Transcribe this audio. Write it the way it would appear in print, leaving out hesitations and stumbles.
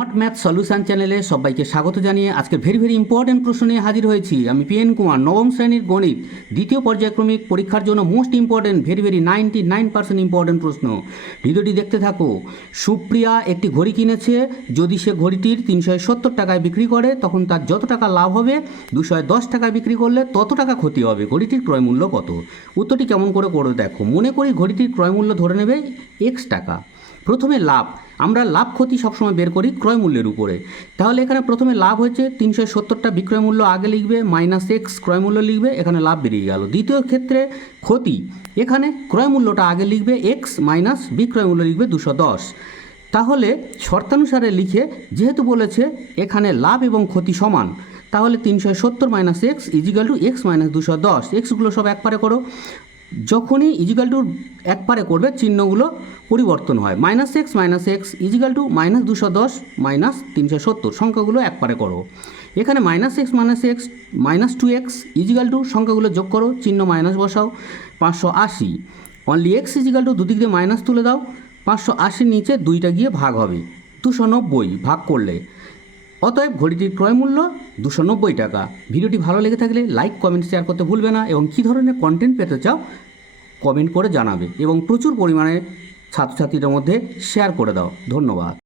Smart math solution চ্যানেলে সবাইকে স্বাগত জানিয়ে আজকে ভেরি ইম্পর্টেন্ট প্রশ্ন নিয়ে হাজির হয়েছি। আমি পিএন কুমার, নবম শ্রেণীর গণিত দ্বিতীয় পর্যায়ক্রমিক পরীক্ষার জন্য মোস্ট ইম্পর্টেন্ট 99% ইম্পর্টেন্ট প্রশ্ন। ভিডিওটি দেখতে থাকো। সুপ্রিয়া একটি ঘড়ি কিনেছে। যদি সে ঘড়িটির 370 টাকায় বিক্রি করে তখন তার যত টাকা লাভ হবে, 210 টাকায় বিক্রি করলে তত টাকা ক্ষতি হবে। ঘড়িটির ক্রয় মূল্য কত? উত্তরটি কেমন করে দেখো। মনে করি ঘড়িটির ক্রয় মূল্য ধরে নেবে এক্স টাকা। প্রথমে লাভ, আমরা লাভ ক্ষতি সবসময় বের করি ক্রয় মূল্যের উপরে। তাহলে এখানে প্রথমে লাভ হয়েছে 370টা, বিক্রয় মূল্য আগে লিখবে, মাইনাস এক্স ক্রয় মূল্য লিখবে, এখানে লাভ বেরিয়ে গেল। দ্বিতীয় ক্ষেত্রে ক্ষতি, এখানে ক্রয় মূল্যটা আগে লিখবে এক্স মাইনাস বিক্রয় মূল্য লিখবে 210। তাহলে শর্তানুসারে লিখে, যেহেতু বলেছে এখানে লাভ এবং ক্ষতি সমান, তাহলে 370 minus x is equal to x minus 210। এক্সগুলো সব একপারে করো। যখনই ইজিক্যাল টু একপারে করবে চিহ্নগুলো পরিবর্তন হয়। Minus x is equal to minus 210 minus 370, সংখ্যাগুলো একপারে করো। এখানে minus x minus 2x is equal to সংখ্যাগুলো যোগ করো, চিহ্ন মাইনাস বসাও, 580। অনলি এক্স ইজিক্যাল টু দুদিক দিয়ে মাইনাস তুলে দাও, 580 নিচে 2টা গিয়ে ভাগ হবে, 290 ভাগ করলে। অতএব ঘড়িটির ক্রয় মূল্য 290 টাকা। ভিডিওটি ভালো লেগে থাকলে লাইক কমেন্ট শেয়ার করতে ভুলবে না, এবং কী ধরনের কন্টেন্ট পেতে চাও কমেন্ট করে জানাবে, এবং প্রচুর পরিমাণে ছাত্রছাত্রীদের মধ্যে শেয়ার করে দাও। ধন্যবাদ।